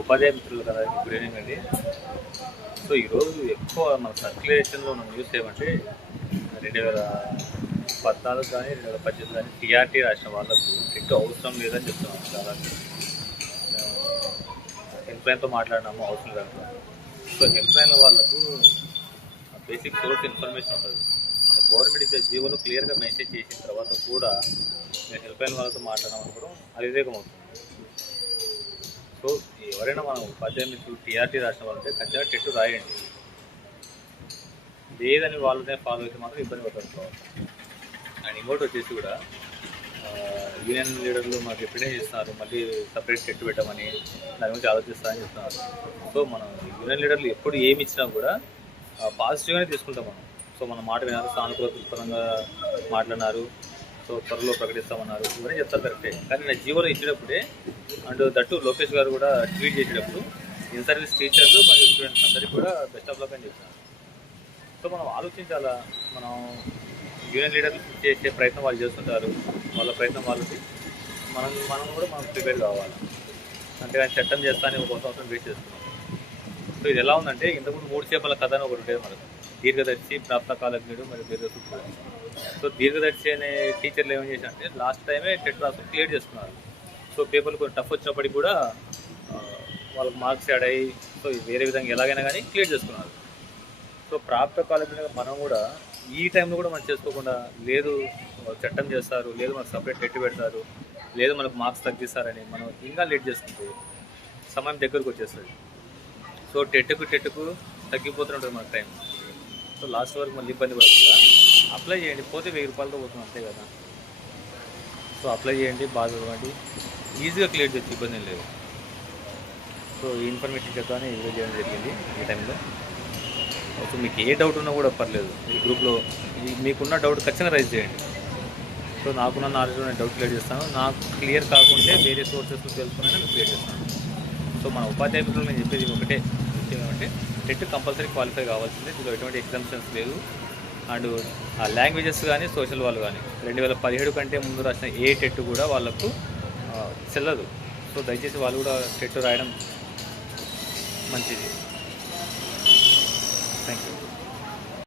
ఉపాధ్యాయ మిత్రులు కదా, good evening అండి. సో ఈరోజు ఎక్కువ మన సర్క్యులేషన్లో ఉన్న న్యూస్ ఏమంటే 2014 కానీ 2018 కానీ టీఆర్టీ రాసిన వాళ్ళకు టెట్ అవసరం లేదని చెప్తున్నాము. చాలా హెల్ప్ లైన్తో మాట్లాడినాము, అవసరం లేదంటున్నాము. సో హెల్ప్ లైన్ వాళ్ళకు బేసిక్ సోర్స్ ఇన్ఫర్మేషన్ ఉంటుంది. మన గవర్నమెంట్ ఇచ్చే జీవోలో క్లియర్గా మెసేజ్ చేసిన తర్వాత కూడా మేము హెల్ప్ లైన్ వాళ్ళతో మాట్లాడడం కూడా అవివేకం అవుతుంది. సో ఎవరైనా మనం ఉపాధ్యాయ మిత్రులు టీఆర్టీ రాసిన వాళ్ళంటే ఖచ్చితంగా టెట్ రాయండి. లేదని వాళ్ళనే ఫాలో అయితే మాత్రం ఇబ్బంది పడుతుంది. అండ్ ఇంకోటి వచ్చేసి కూడా యూనియన్ లీడర్లు మాకు ఎప్పుడే చేస్తున్నారు, మళ్ళీ సపరేట్ టెట్ పెట్టమని దాని గురించి ఆలోచిస్తారని చెప్తున్నారు. సో మనం యూనియన్ లీడర్లు ఎప్పుడు ఏమి ఇచ్చినా కూడా పాజిటివ్గానే తీసుకుంటాం మనం. సో మన మాట వినారు, సానుకూల దృక్పథంగా మాట్లాడినారు, సో త్వరలో ప్రకటిస్తామన్నారు, ఇవన్నీ చెప్తారు కరెక్టే. కానీ నా జీవోలో ఇచ్చేటప్పుడే అండ్ దట్టు లోకేష్ గారు కూడా ట్వీట్ చేసేటప్పుడు ఇన్ సర్వీస్ టీచర్లు మరియు స్టూడెంట్స్ అందరికీ కూడా బెస్ట్ ఆఫ్ లక్ అని చెప్తున్నారు. సో మనం ఆలోచించాలా, మనం యూనియన్ లీడర్లు చేసే ప్రయత్నం వాళ్ళు చేస్తుంటారు, వాళ్ళ ప్రయత్నం వాళ్ళకి, మనం కూడా మనం ప్రిపేర్ కావాలి. అంతేగాని చట్టం చేస్తానే ఒక సంవత్సరం వెయిట్ చేస్తున్నాం. సో ఇది ఎలా ఉందంటే ఇంతకుముందు 3 చేపల కథ అని ఒకటి ఉండేది మనకు, దీర్ఘదర్శి, ప్రాప్తకాలజ్ఞుడు మరియు దీర్ఘసూత్రుడు. సో దీర్ఘదర్శి అనే టీచర్లు ఏమేం చేశారంటే లాస్ట్ టైమే టెట్ రాసుకుని క్లియర్ చేసుకున్నారు. సో పేపర్లు కొంచెం టఫ్ వచ్చినప్పటికీ కూడా వాళ్ళకి మార్క్స్ యాడ్ అయ్యి సో వేరే విధంగా ఎలాగైనా కానీ క్లియర్ చేసుకున్నారు. సో ప్రాప్తకాలజ్ఞుడిగా మనం కూడా ఈ టైంలో కూడా మనం చేసుకోకుండా, లేదు చట్టం చేస్తారు, లేదు మనకు సపరేట్ టెట్ పెడతారు, లేదు మనకు మార్క్స్ తగ్గిస్తారని మనం ఇంకా లేట్ చేసుకుంటే సమయం దగ్గరకు వచ్చేస్తుంది. సో టెట్కు తగ్గిపోతూనే ఉంటుంది మన టైం. సో లాస్ట్ వరకు మళ్ళీ ఇబ్బంది పడకుండా అప్లై చేయండి, పోతే 1000 రూపాయలతో పోతుంది, అంతే కదా. సో అప్లై చేయండి, బాగా చదవండి, ఈజీగా క్లియర్ చేయొచ్చు, ఇబ్బంది ఏం లేదు. సో ఈ ఇన్ఫర్మేషన్ చెప్తానే వీడియో చేయడం జరిగింది ఈ టైంలో. సో మీకు ఏ డౌట్ ఉన్నా కూడా పర్లేదు, ఈ గ్రూప్లో మీకున్న డౌట్ ఖచ్చితంగా రైజ్ చేయండి. సో నాకున్న నాలెడ్జ్లో నేను డౌట్ క్లియర్ చేస్తాను, నాకు క్లియర్ కాకుంటే వేరే సోర్సెస్ తెలుసుకుని నేను క్లియర్ చేస్తాను. సో మన ఉపాధ్యాయ మిత్రులు నేను చెప్పేది ఒకటే విషయం ఏమంటే టెట్ కంపల్సరీ క్వాలిఫై కావాల్సిందే, దీనిలో ఎటువంటి ఎగ్జామ్షన్స్ లేదు. అండ్ ఆ లాంగ్వేజెస్ కానీ సోషల్ వాళ్ళు కానీ 2017 కంటే ముందు రాసిన ఏ టెట్ కూడా వాళ్ళకు చెల్లదు. సో దయచేసి వాళ్ళు కూడా టెట్ రాయడం మంచిది. Thank you.